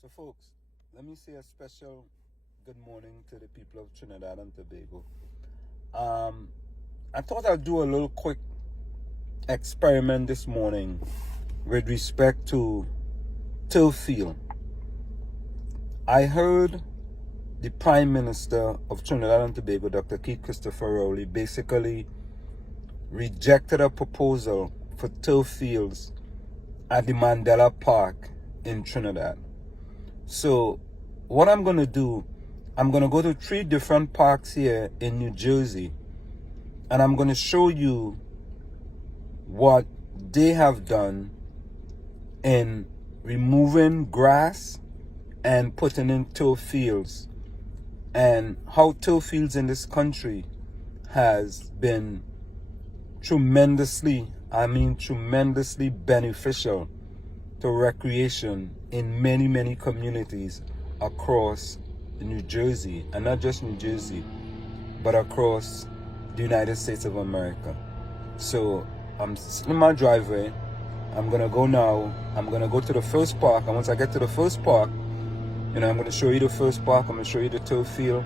So folks, let me say a special good morning to the people of Trinidad and Tobago. I thought I'd do a little quick experiment this morning with respect to 𝗃𝗃𝗃𝐿. I heard the Prime Minister of Trinidad and Tobago, Dr. 𝗃𝗃𝗲𝗆, basically rejected a proposal for turf fields at the Mandela Park in Trinidad. So what I'm going to do, I'm going to go to 3 different parks here in New Jersey, and I'm going to show you what they have done in removing grass and putting in turf fields, and how turf fields in this country has been tremendously beneficial to recreation in many communities across New Jersey, and not just New Jersey, but across the United States of America. So I'm sitting in my driveway. I'm gonna go now. I'm gonna go to the first park, and once I get to the first park, I'm gonna show you the first park. I'm gonna show you the turf field.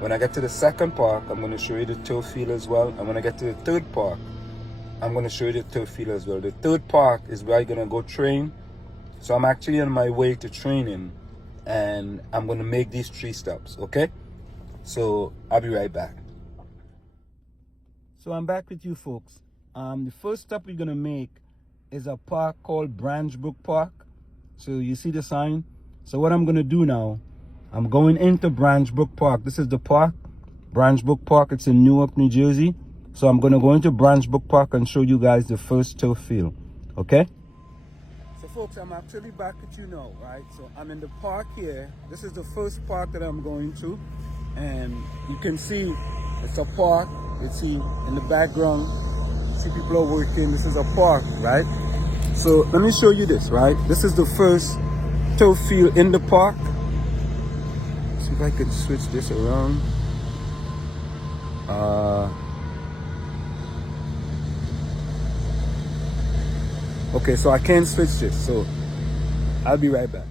When I get to the second park, I'm gonna show you the turf field as well. And when I get to the third park, I'm going to show you the turf field as well. The third park is where I'm going to go train. So I'm actually on my way to training, and I'm going to make these 3 stops, okay? So I'll be right back. So I'm back with you folks. The first stop we're going to make is a park called Branchbrook Park. So you see the sign? So what I'm going to do now, I'm going into Branchbrook Park. This is the park, Branchbrook Park. It's in Newark, New Jersey. So I'm going to go into Branchbrook Park and show you guys the first turf field, okay? So folks, I'm actually back with you now, right? So I'm in the park here. This is the first park that I'm going to. And you can see it's a park. You see in the background, you see people are working. This is a park, right? So let me show you this, right? This is the first turf field in the park. Let's see if I can switch this around. Okay, so I can't switch this, so I'll be right back.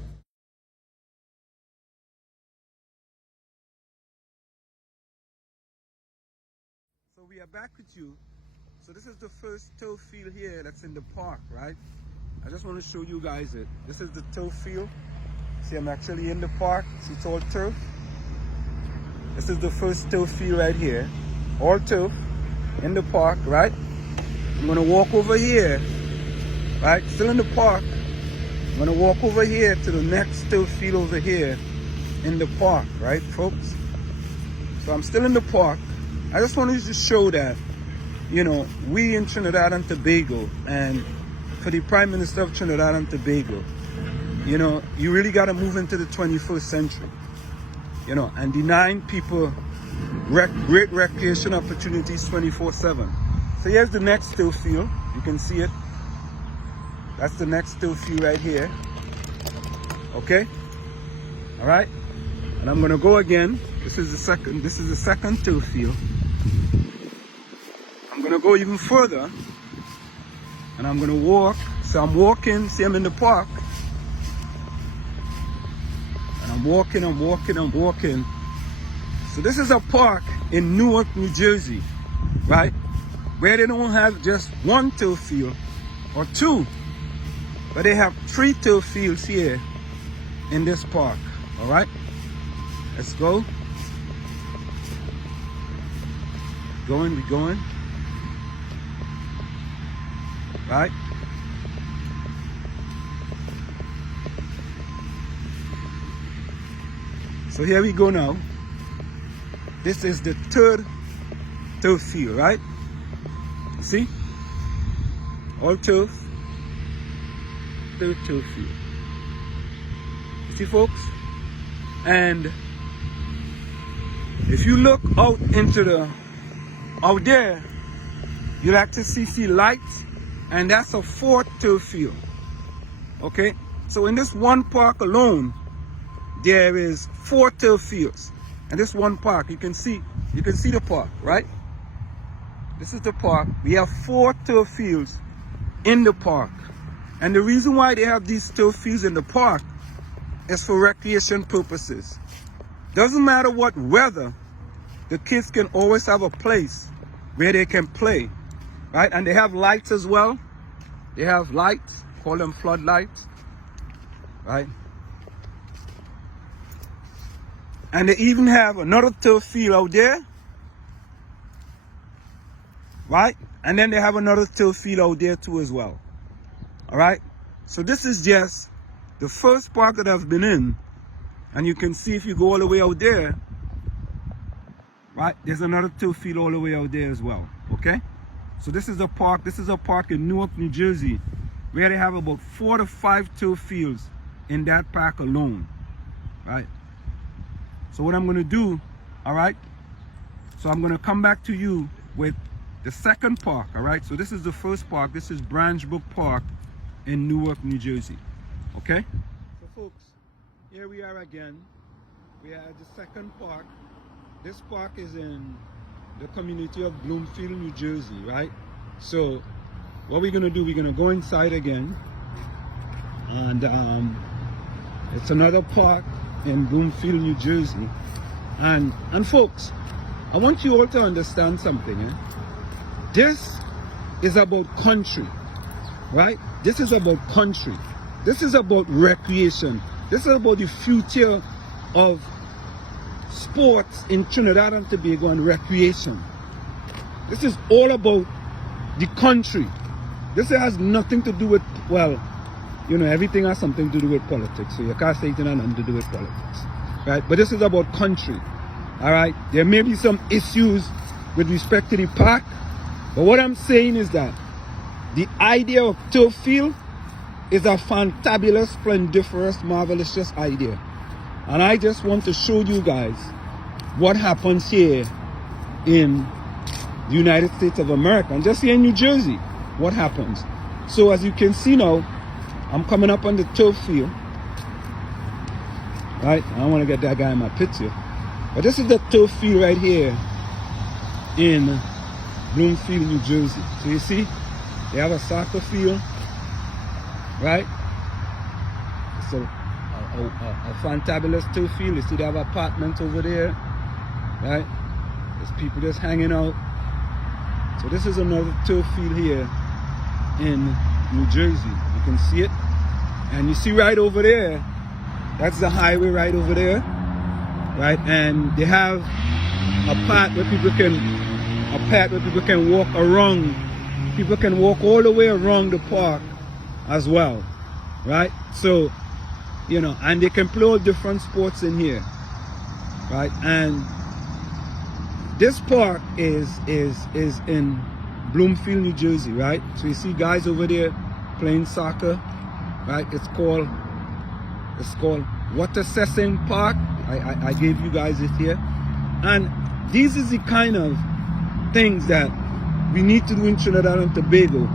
So we are back with you. So this is the first turf field here that's in the park, right? I just want to show you guys it. This is the turf field. See, I'm actually in the park. See, it's all turf. This is the first turf field right here. All turf in the park, right? I'm going to walk over here. Right, still in the park. I'm gonna walk over here to the next turf field over here in the park, right, folks? So I'm still in the park. I just wanted to show that, we in Trinidad and Tobago, and for the Prime Minister of Trinidad and Tobago, you really gotta move into the 21st century, and denying people great recreation opportunities 24/7. So here's the next turf field. You can see it. That's the next turf field right here. Okay? All right? And I'm gonna go again. This is the second turf field. I'm gonna go even further. And I'm gonna walk. So I'm walking, see, I'm in the park. And I'm walking. So this is a park in Newark, New Jersey, right? Where they don't have just 1 turf field or 2. But they have 3 turf fields here in this park. All right, let's go. We're going. Right. So here we go now. This is the 3rd turf field, right? See? All turf. 3rd turf field. You see, folks? And if you look out there, you'll actually see lights, and that's a 4th turf field. Okay? So in this one park alone, there is 4 turf fields. And this one park, you can see the park, right? This is the park. We have 4 turf fields in the park. And the reason why they have these turf fields in the park is for recreation purposes. Doesn't matter what weather, the kids can always have a place where they can play, right? And they have lights as well. They have lights, call them floodlights, right? And they even have another turf field out there, right? And then they have another turf field out there too as well, all right? So this is just the first park that I've been in. And you can see if you go all the way out there, right, there's another turf field all the way out there as well, okay? So this is a park in Newark, New Jersey, where they have about 4 to 5 turf fields in that park alone, right? So what I'm gonna do, all right, so I'm gonna come back to you with the second park, all right? So this is the first park, this is Branch Brook Park in Newark, New Jersey, okay? So folks, here we are again. We are at the second park. This park is in the community of Bloomfield, New Jersey, right? So what we're gonna do, we're gonna go inside again. And it's another park in Bloomfield, New Jersey. And folks, I want you all to understand something. This is about country, right? This is about country. This is about recreation. This is about the future of sports in Trinidad and Tobago and recreation. This is all about the country. This has nothing to do with, well, you know, everything has something to do with politics. So you can't say it has nothing to do with politics, right? But this is about country, all right? There may be some issues with respect to the park, but what I'm saying is that the idea of turf field is a fantabulous, splendiferous, marvelous idea. And I just want to show you guys what happens here in the United States of America. And just here in New Jersey, what happens. So as you can see now, I'm coming up on the turf field. Right? I don't want to get that guy in my picture. But this is the turf field right here in Bloomfield, New Jersey. So you see, they have a soccer field. Right? So a fantabulous turf field. You see they have apartments over there. Right? There's people just hanging out. So this is another turf field here in New Jersey. You can see it. And you see right over there, that's the highway right over there. Right? And they have a path where people can walk around. People can walk all the way around the park as well, right? So, you know, and they can play all different sports in here, right? And this park is in Bloomfield, New Jersey, right? So you see guys over there playing soccer, right? It's called 𝗧𝘂𝗲𝗍𝘆 Park. I gave you guys it here, and these is the kind of things that we need to do in Trinidad and Tobago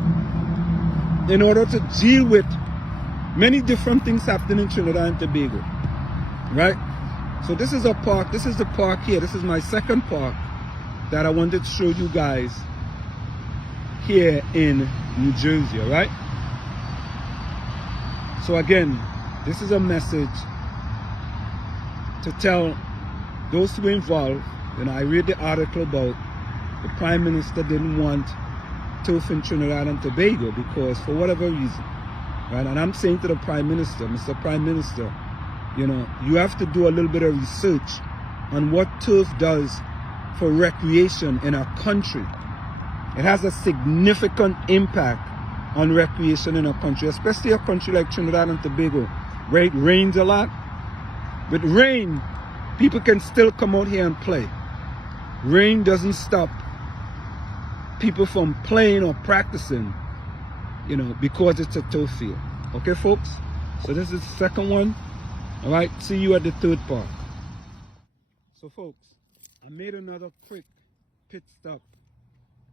in order to deal with many different things happening in Trinidad and Tobago, right? So this is a park, this is the park here, this is my second park that I wanted to show you guys here in New Jersey, all right? So again, this is a message to tell those who are involved. You know, I read the article about the Prime Minister didn't want turf in Trinidad and Tobago because for whatever reason, right? And I'm saying to the Prime Minister, Mr. Prime Minister, you know, you have to do a little bit of research on what turf does for recreation in our country. It has a significant impact on recreation in our country, especially a country like Trinidad and Tobago, where it rains a lot. With rain, people can still come out here and play. Rain doesn't stop people from playing or practicing, you know, because it's a turf field. Okay, folks? So this is the second one. All right, see you at the third park. So, folks, I made another quick pit stop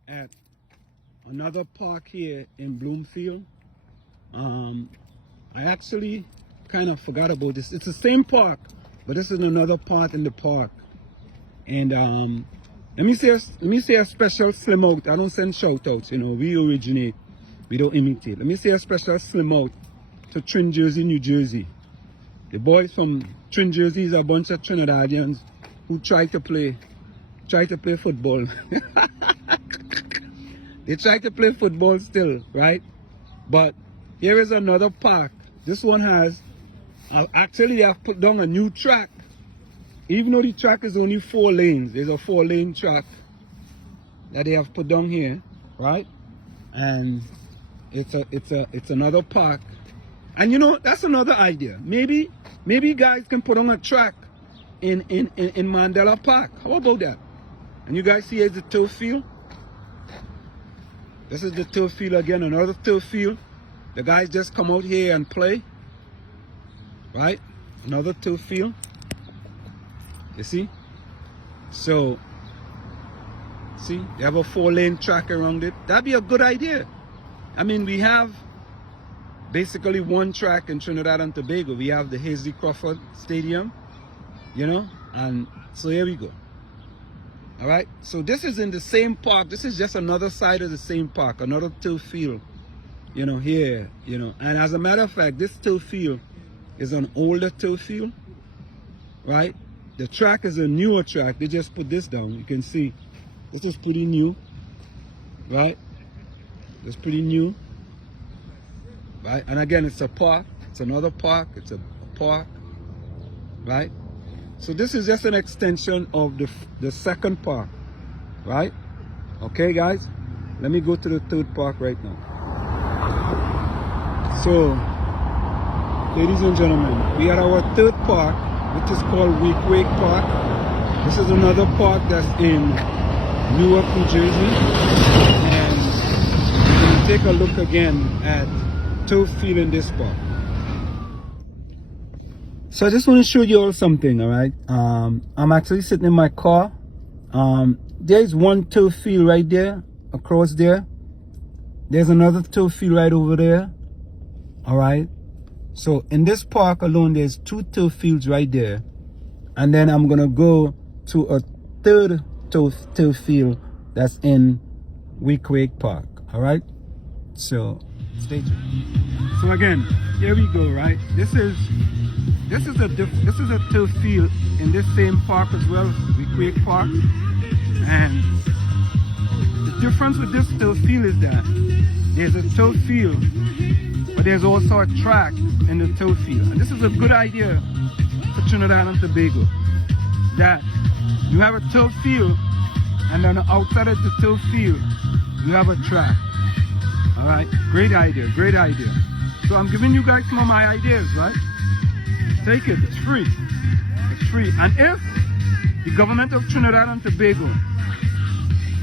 at another park here in Bloomfield. I actually kind of forgot about this. It's the same park, but this is another part in the park. And let me say a special slim out. I don't send shout outs, you know, we originate, we don't imitate. Let me say a special slim out to Trinidad, New Jersey. The boys from Jersey is a bunch of Trinidadians who try to play football. They try to play football still, right? But here is another park. This one has, actually they have put down a new track. Even though the track is only 4 lanes, there's a 4-lane track that they have put down here, right? And it's another park. And you know, that's another idea. Maybe guys can put on a track in Mandela Park. How about that? And you guys see here's the turf field. This is the turf field again, another turf field. The guys just come out here and play, right? Another turf field. You see? So, see, they have a 4-lane track around it. That'd be a good idea. I mean, we have basically one track in Trinidad and Tobago. We have the 𝗧𝗂𝗲𝗆𝗆 Stadium, you know, and so here we go. All right, so this is in the same park. This is just another side of the same park, another turf field, you know, here, you know. And as a matter of fact, this turf field is an older turf field, right? The track is a newer track. They just put this down. You can see this is pretty new, right? It's pretty new, right? And again, it's a park. It's another park. It's a park, right? So this is just an extension of the second park, right? Okay, guys, let me go to the third park right now. So, ladies and gentlemen, we are at our third park, which is called 𝗪𝗂𝗀𝗁𝗍 Park. This is another park that's in Newark, New Jersey. And we're going to take a look again at turf field in this park. So I just want to show you all something, all right? I'm actually sitting in my car. There's one turf field right there, across there. There's another turf field right over there, all right? So in this park alone, there's 2 turf fields right there. And then I'm going to go to a third turf field that's in 𝗪𝗂𝗀𝗁𝗍 Park, all right? So stay tuned. So again, here we go, right? This is a turf field in this same park as well, 𝗪𝗂𝗀𝗁𝗍 Park. And the difference with this turf field is that there's a turf field, but there's also a track in the turf field. And this is a good idea for Trinidad and Tobago, that you have a turf field, and then outside of the turf field, you have a track. All right, great idea, great idea. So I'm giving you guys some of my ideas, right? Take it, it's free. It's free. And if the government of Trinidad and Tobago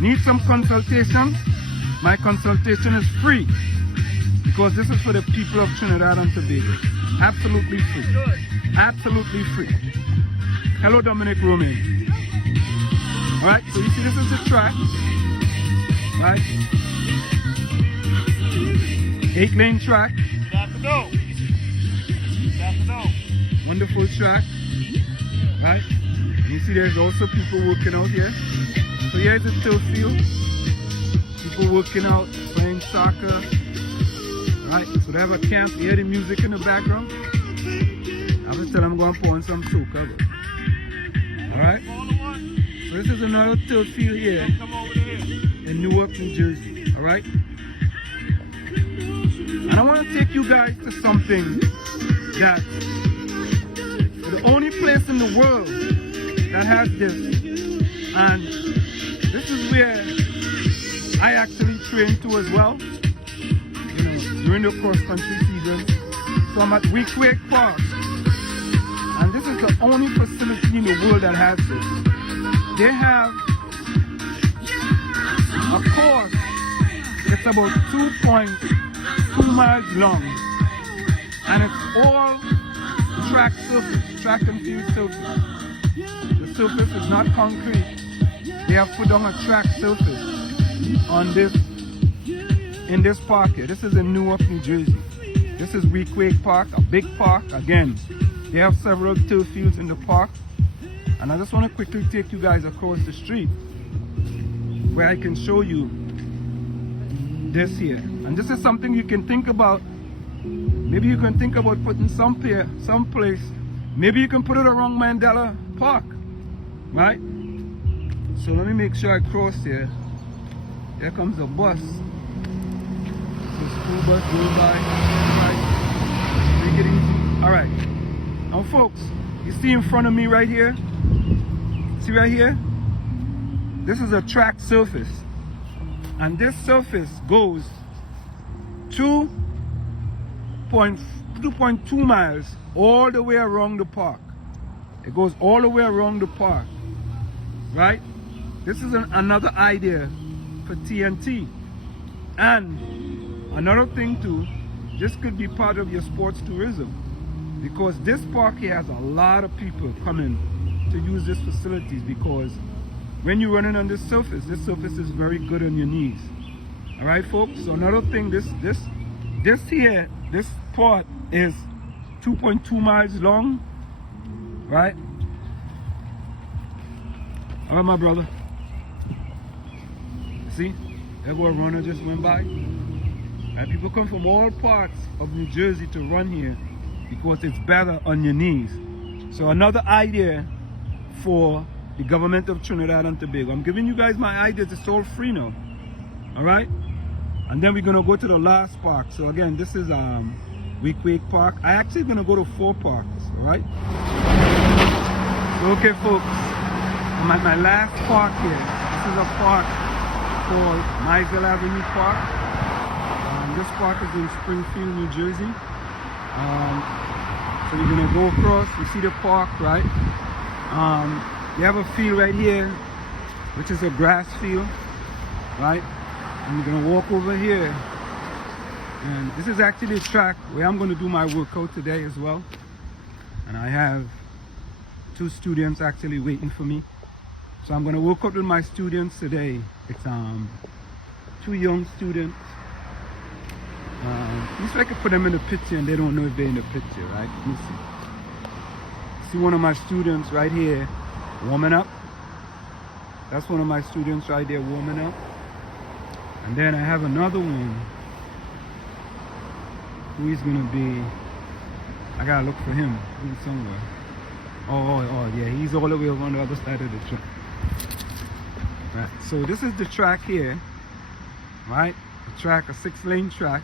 needs some consultation, my consultation is free. Because this is for the people of Trinidad and Tobago. Absolutely free. Absolutely free. Hello, Dominic Romain. Alright, so you see this is the track. Right? 8-lane track. Wonderful track, right? You see there's also people working out here. So here's the turf field. People working out, playing soccer, right? So they have a camp. You hear the music in the background. I was telling them I'm going to pour on some soca. Alright? So this is another turf field here in Newark, New Jersey. Alright? And I want to take you guys to something that the only place in the world that has this, and this is where I actually train to as well, you know, during the cross-country season. So I'm at 𝗪𝗂𝗀𝗁𝗍 Park, and this is the only facility in the world that has this. They have a course that's about 2.2 miles long, and it's all track surface, track and field surface. The surface is not concrete. They have put on a track surface on this, in this park here. This is in Newark, New Jersey. This is 𝗪𝗂𝗀𝗁𝗍 Park, a big park. Again, they have several turf fields in the park. And I just want to quickly take you guys across the street where I can show you this here. And this is something you can think about. Maybe you can think about putting someplace maybe you can put it around Mandela Park, right? So let me make sure I cross here. Here comes a bus. It's a school bus going by. Right. Take it easy. All right. Now, folks, you see in front of me right here? See right here? This is a track surface. And this surface goes 2.2 miles all the way around the park. It goes all the way around the park, right? This is another idea for TNT. And another thing too, this could be part of your sports tourism, because this park here has a lot of people coming to use these facilities, because when you're running on this surface is very good on your knees. All right, folks. So another thing, this part is 2.2 miles long, right? All right, my brother. See, there go a runner just went by. And people come from all parts of New Jersey to run here because it's better on your knees. So another idea for the government of Trinidad and Tobago. I'm giving you guys my ideas. It's all free now. All right? And then we're going to go to the last park. So again, this is 𝗹𝗶𝘀𝗁𝗏 Park. I actually going to go to 4 parks. All right? So, okay, folks. I'm at my last park here. This is a park called 𝗪𝗵𝘁𝗀𝗍𝗍 Avenue Park. This park is in Springfield, New Jersey. So you're going to go across. You see the park, right? You have a field right here, which is a grass field, right? And you're going to walk over here. And this is actually a track where I'm going to do my workout today as well. And I have 2 students actually waiting for me. So I'm going to work out with my students today. It's 2 young students. At least I can put them in the picture and they don't know if they're in the picture, right? Let me see. See one of my students right here warming up. That's one of my students right there warming up. And then I have another one who is going to be, I got to look for him. He's somewhere. Oh, yeah, he's all the way over on the other side of the track. Right, so this is the track here, right? The track, a 6-lane track.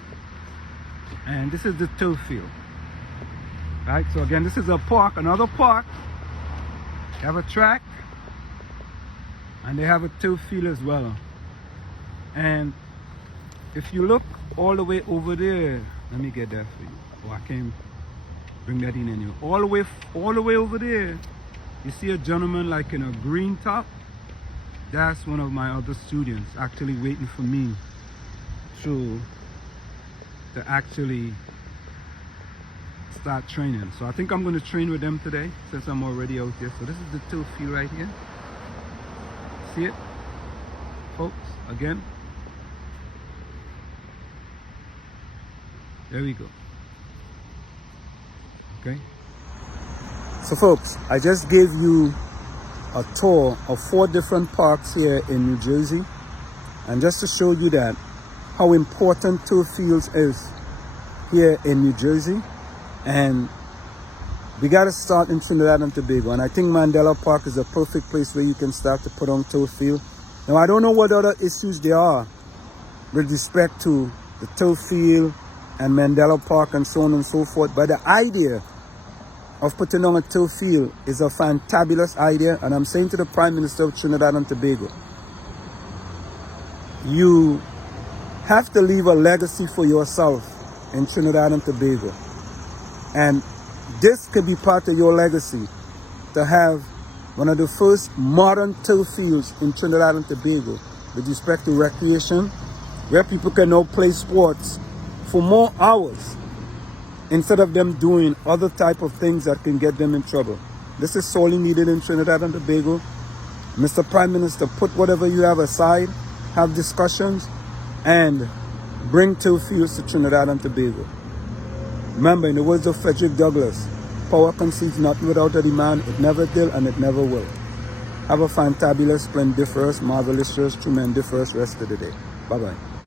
And this is the turf field. Right, so again, this is a park, another park. They have a track and they have a turf field as well. And if you look all the way over there, let me get that for you. Oh, I can't bring that in anyway. All the way over there, you see a gentleman like in a green top. That's one of my other students actually waiting for me to actually start training. So I think I'm going to train with them today since I'm already out here. So this is the turf field right here. See it, folks? Again, there we go. Okay. So folks, I just gave you a tour of 4 different parks here in New Jersey, and just to show you that how important turf fields is here in New Jersey. And we got to start in Trinidad and Tobago, and I think Mandela Park is a perfect place where you can start to put on turf field. Now I don't know what other issues there are with respect to the turf field and Mandela Park and so on and so forth, but the idea of putting on a turf field is a fantabulous idea. And I'm saying to the Prime Minister of Trinidad and Tobago, you have to leave a legacy for yourself in Trinidad and Tobago. And this could be part of your legacy, to have one of the first modern turf fields in Trinidad and Tobago with respect to recreation, where people can now play sports for more hours instead of them doing other type of things that can get them in trouble. This is sorely needed in Trinidad and Tobago. Mr. Prime Minister, put whatever you have aside, have discussions, and bring turf fields to Trinidad and Tobago. Remember, in the words of Frederick Douglass, power concedes not without a demand, it never did and it never will. Have a fantabulous, splendiferous, marvelous, tremendiferous rest of the day. Bye-bye.